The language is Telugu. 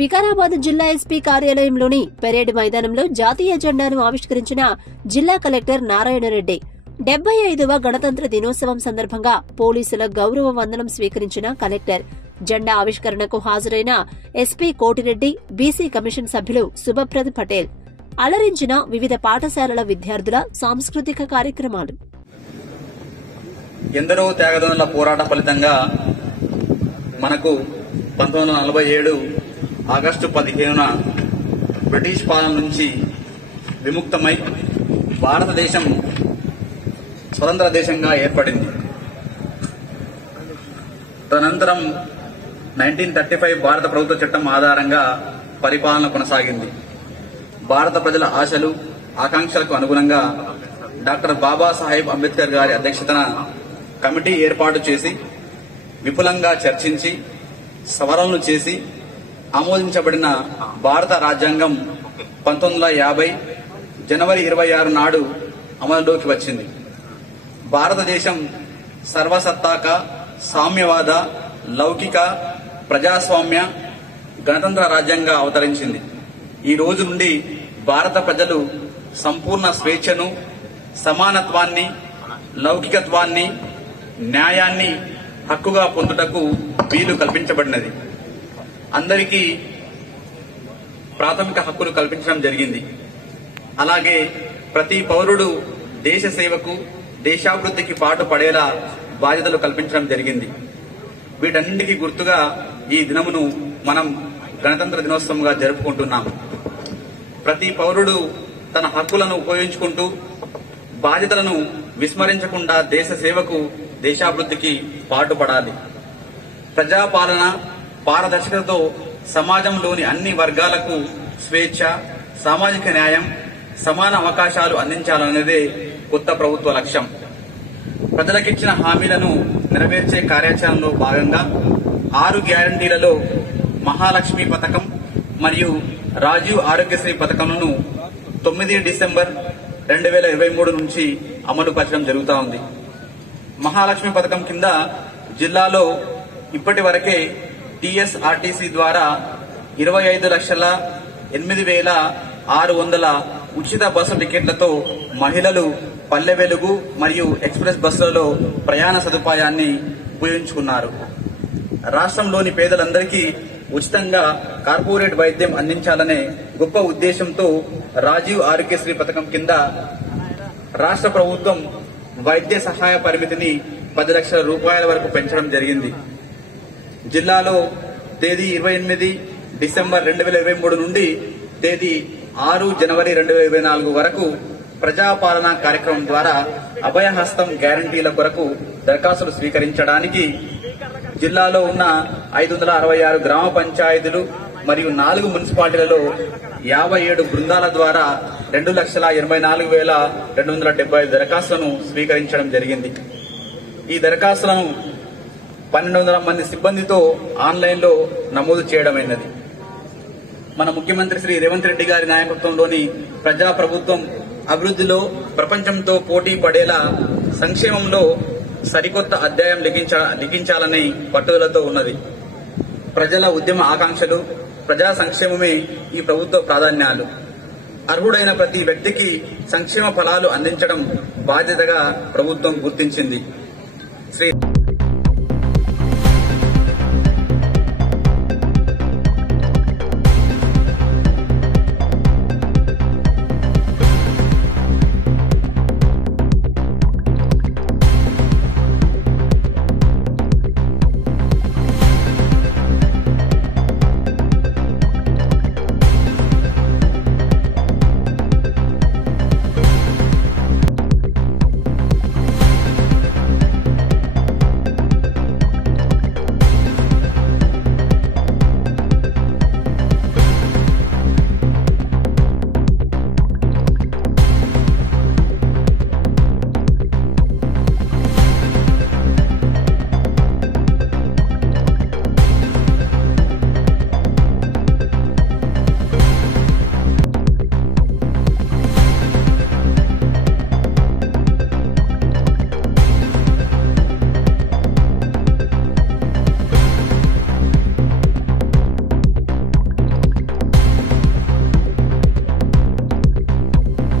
వికారాబాద్ జిల్లా ఎస్పీ కార్యాలయంలోని పెరేడ్ మైదానంలో జాతీయ జెండాను ఆవిష్కరించిన జిల్లా కలెక్టర్ నారాయణరెడ్డి. 75వ గణతంత్ర దినోత్సవం సందర్భంగా పోలీసుల గౌరవ వందనం స్వీకరించిన కలెక్టర్. జెండా ఆవిష్కరణకు హాజరైన ఎస్పీ కోటిరెడ్డి, బీసీ కమిషన్ సభ్యులు శుభప్రద్ పటేల్. అలరించిన వివిధ పాఠశాలల విద్యార్థుల సాంస్కృతిక కార్యక్రమాలు. ఎందరో త్యాగదనుల పోరాట ఫలితంగా మనకు 1947 ఆగస్టు 15న బ్రిటిష్ పాలన నుంచి విముక్తమై భారతదేశం స్వతంత్ర దేశంగా ఏర్పడింది. తదనంతరం 1935 భారత ప్రభుత్వ చట్టం ఆధారంగా పరిపాలన కొనసాగింది. భారత ప్రజల ఆశలు, ఆకాంక్షలకు అనుగుణంగా డాక్టర్ బాబాసాహెబ్ అంబేద్కర్ గారి అధ్యక్షతన కమిటీ ఏర్పాటు చేసి విపులంగా చర్చించి సవరణలు చేసి ఆమోదించబడిన భారత రాజ్యాంగం 1950 జనవరి 26 నాడు అమలులోకి వచ్చింది. భారతదేశం సర్వసత్తాక, సామ్యవాద, లౌకిక, ప్రజాస్వామ్య, గణతంత్ర రాజ్యంగా అవతరించింది. ఈ రోజు నుండి భారత ప్రజలు సంపూర్ణ స్వేచ్ఛను, సమానత్వాన్ని, లౌకికత్వాన్ని, న్యాయాన్ని హక్కుగా పొందుటకు వీలు కల్పించబడినది. అందరికీ ప్రాథమిక హక్కులు కల్పించడం జరిగింది. అలాగే ప్రతి పౌరుడు దేశ సేవకు, దేశాభివృద్ధికి పాటు పడేలా బాధ్యతలు కల్పించడం జరిగింది. వీటన్నింటికీ గుర్తుగా ఈ దినమును మనం గణతంత్ర దినోత్సవంగా జరుపుకుంటున్నాం. ప్రతి పౌరుడు తన హక్కులను ఉపయోగించుకుంటూ బాధ్యతలను విస్మరించకుండా దేశ సేవకు, దేశాభివృద్ధికి పాటుపడాలి. ప్రజాపాలన పారదర్శకతతో సమాజంలోని అన్ని వర్గాలకు స్వేచ్ఛ, సామాజిక న్యాయం, సమాన అవకాశాలు అందించాలన్నదే కొత్త ప్రభుత్వ లక్ష్యం. ప్రజలకిచ్చిన హామీలను నెరవేర్చే కార్యాచరణలో భాగంగా 6 గ్యారంటీలలో మహాలక్ష్మి పథకం మరియు రాజీవ్ ఆరోగ్యశ్రీ పథకంలను 9 డిసెంబర్ 2023 నుంచి అమలుపరచడం జరుగుతూ ఉంది. మహాలక్ష్మి పథకం కింద జిల్లాలో ఇప్పటి వరకే టీఎస్ఆర్టీసీ ద్వారా 25,08,600 ఉచిత బస్సు టికెట్లతో మహిళలు పల్లె వెలుగు మరియు ఎక్స్ప్రెస్ బస్సులలో ప్రయాణ సదుపాయాన్ని ఉపయోగించుకున్నారు. రాష్ట్రంలోని పేదలందరికీ ఉచితంగా కార్పొరేట్ వైద్యం అందించాలనే గొప్ప ఉద్దేశంతో రాజీవ్ ఆరోగ్యశ్రీ పథకం కింద రాష్ట్ర ప్రభుత్వం వైద్య సహాయ పరిమితిని 10 లక్షల రూపాయల వరకు పెంచడం జరిగింది. జిల్లాలో తేదీ 28 డిసెంబర్ 2023 నుండి తేదీ 6 జనవరి 2024 వరకు ప్రజాపాలన కార్యక్రమం ద్వారా అభయహస్తం గ్యారంటీల కొరకు దరఖాస్తులు స్వీకరించడానికి జిల్లాలో ఉన్న 566 గ్రామ పంచాయతీలు మరియు 4 మున్సిపాలిటీలలో 57 బృందాల ద్వారా 2,84,275 దరఖాస్తులను స్వీకరించడం జరిగింది. ఈ దరఖాస్తులను 1,200 మంది సిబ్బందితో ఆన్లైన్లో నమోదు చేయడమైనది. మన ముఖ్యమంత్రి శ్రీ రేవంత్ రెడ్డి గారి నాయకత్వంలోని ప్రజా ప్రభుత్వం అభివృద్ధిలో ప్రపంచంతో పోటీ పడేలా సంక్షేమంలో సరికొత్త అధ్యాయం లిఖించాలని పట్టుదలతో ఉన్నది. ప్రజల ఉద్యమ ఆకాంక్షలు, ప్రజా సంక్షేమమే ఈ ప్రభుత్వ ప్రాధాన్యాలు. అర్హుడైన ప్రతి వ్యక్తికి సంక్షేమ ఫలాలు అందించడం బాధ్యతగా ప్రభుత్వం గుర్తించింది. శ్రీ